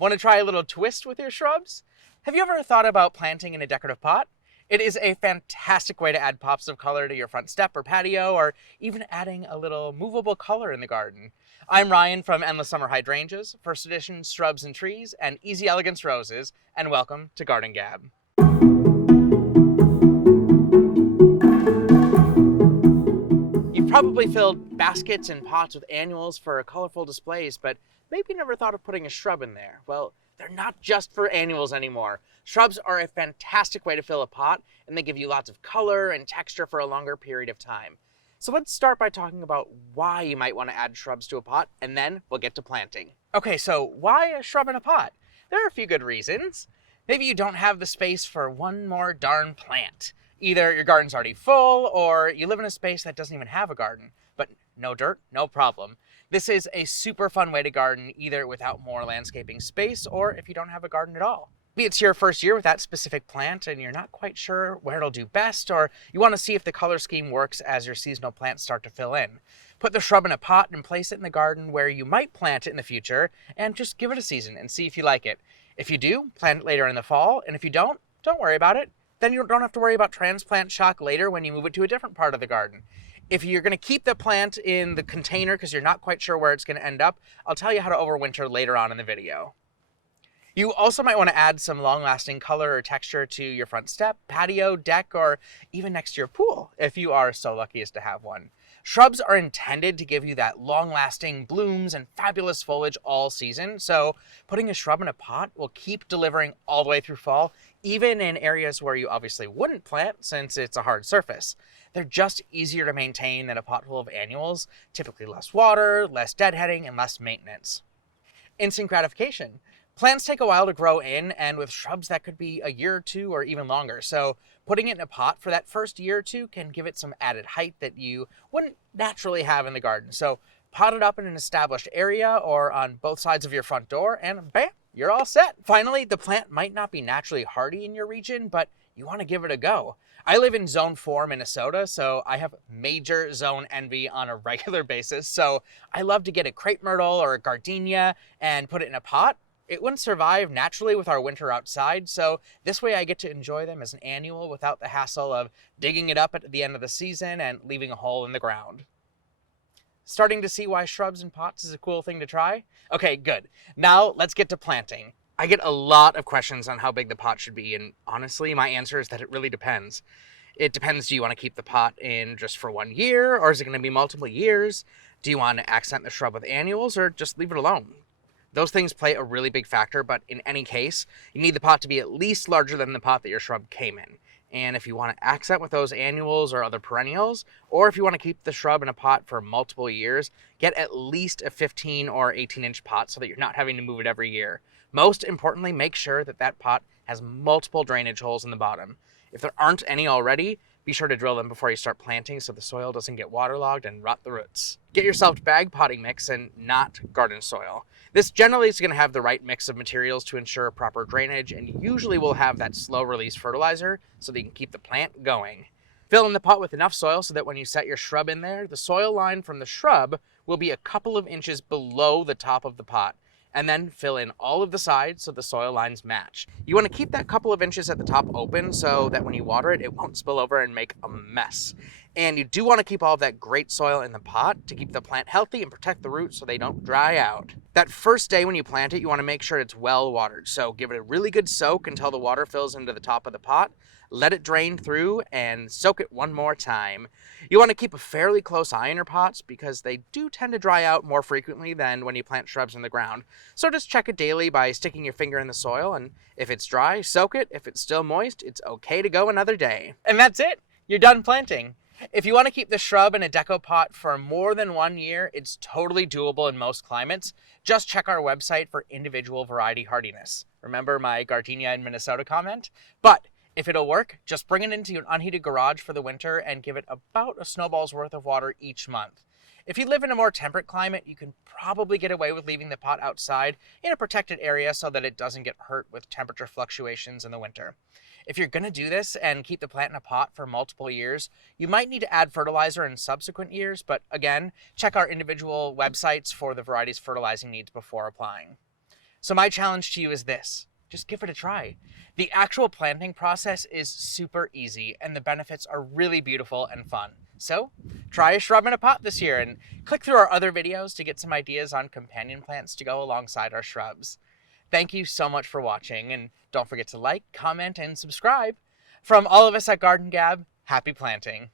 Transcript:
Want to try a little twist with your shrubs? Have you ever thought about planting in a decorative pot? It is a fantastic way to add pops of color to your front step or patio, or even adding a little movable color in the garden. I'm Ryan from Endless Summer Hydrangeas, First Edition Shrubs and Trees, and Easy Elegance Roses, and welcome to Garden Gab. You've probably filled baskets and pots with annuals for colorful displays, but maybe never thought of putting a shrub in there. Well, they're not just for annuals anymore. Shrubs are a fantastic way to fill a pot, and they give you lots of color and texture for a longer period of time. So let's start by talking about why you might want to add shrubs to a pot, and then we'll get to planting. Okay, so why a shrub in a pot? There are a few good reasons. Maybe you don't have the space for one more darn plant. Either your garden's already full, or you live in a space that doesn't even have a garden. But no dirt, no problem. This is a super fun way to garden, either without more landscaping space, or if you don't have a garden at all. Maybe it's your first year with that specific plant and you're not quite sure where it'll do best, or you want to see if the color scheme works as your seasonal plants start to fill in. Put the shrub in a pot and place it in the garden where you might plant it in the future, and just give it a season and see if you like it. If you do, plant it later in the fall, and if you don't worry about it. Then you don't have to worry about transplant shock later when you move it to a different part of the garden. If you're going to keep the plant in the container because you're not quite sure where it's going to end up, I'll tell you how to overwinter later on in the video. You also might want to add some long-lasting color or texture to your front step, patio, deck, or even next to your pool, if you are so lucky as to have one. Shrubs are intended to give you that long-lasting blooms and fabulous foliage all season, so putting a shrub in a pot will keep delivering all the way through fall, even in areas where you obviously wouldn't plant since it's a hard surface. They're just easier to maintain than a pot full of annuals, typically less water, less deadheading, and less maintenance. Instant gratification. Plants take a while to grow in, and with shrubs that could be a year or two or even longer. So putting it in a pot for that first year or two can give it some added height that you wouldn't naturally have in the garden. So pot it up in an established area or on both sides of your front door, and bam, you're all set. Finally, the plant might not be naturally hardy in your region, but you want to give it a go. I live in Zone 4, Minnesota, so I have major zone envy on a regular basis. So I love to get a crepe myrtle or a gardenia and put it in a pot. It wouldn't survive naturally with our winter outside, so this way I get to enjoy them as an annual without the hassle of digging it up at the end of the season and leaving a hole in the ground. Starting to see why shrubs and pots is a cool thing to try? Okay, good. Now let's get to planting. I get a lot of questions on how big the pot should be, and honestly, my answer is that it really depends. It depends, do you want to keep the pot in just for 1 year, or is it going to be multiple years? Do you want to accent the shrub with annuals, or just leave it alone? Those things play a really big factor, but in any case, you need the pot to be at least larger than the pot that your shrub came in. And if you want to accent with those annuals or other perennials, or if you want to keep the shrub in a pot for multiple years, get at least a 15 or 18-inch pot so that you're not having to move it every year. Most importantly, make sure that that pot has multiple drainage holes in the bottom. If there aren't any already, be sure to drill them before you start planting so the soil doesn't get waterlogged and rot the roots. Get yourself bag potting mix and not garden soil. This generally is going to have the right mix of materials to ensure proper drainage, and usually will have that slow release fertilizer so that you can keep the plant going. Fill in the pot with enough soil so that when you set your shrub in there, the soil line from the shrub will be a couple of inches below the top of the pot. And then fill in all of the sides so the soil lines match. You want to keep that couple of inches at the top open so that when you water it, it won't spill over and make a mess. And you do want to keep all of that great soil in the pot to keep the plant healthy and protect the roots so they don't dry out. That first day when you plant it, you want to make sure it's well watered. So give it a really good soak until the water fills into the top of the pot. Let it drain through and soak it one more time. You want to keep a fairly close eye on your pots because they do tend to dry out more frequently than when you plant shrubs in the ground. So just check it daily by sticking your finger in the soil, and if it's dry, soak it. If it's still moist, it's okay to go another day. And that's it. You're done planting. If you want to keep the shrub in a deco pot for more than 1 year, it's totally doable in most climates. Just check our website for individual variety hardiness. Remember my gardenia in Minnesota comment? But if it'll work, just bring it into an unheated garage for the winter and give it about a snowball's worth of water each month. If you live in a more temperate climate, you can probably get away with leaving the pot outside in a protected area so that it doesn't get hurt with temperature fluctuations in the winter. If you're going to do this and keep the plant in a pot for multiple years, you might need to add fertilizer in subsequent years, but again, check our individual websites for the variety's fertilizing needs before applying. So my challenge to you is this: just give it a try. The actual planting process is super easy and the benefits are really beautiful and fun. So try a shrub in a pot this year and click through our other videos to get some ideas on companion plants to go alongside our shrubs. Thank you so much for watching, and don't forget to like, comment, and subscribe. From all of us at Garden Gab, happy planting.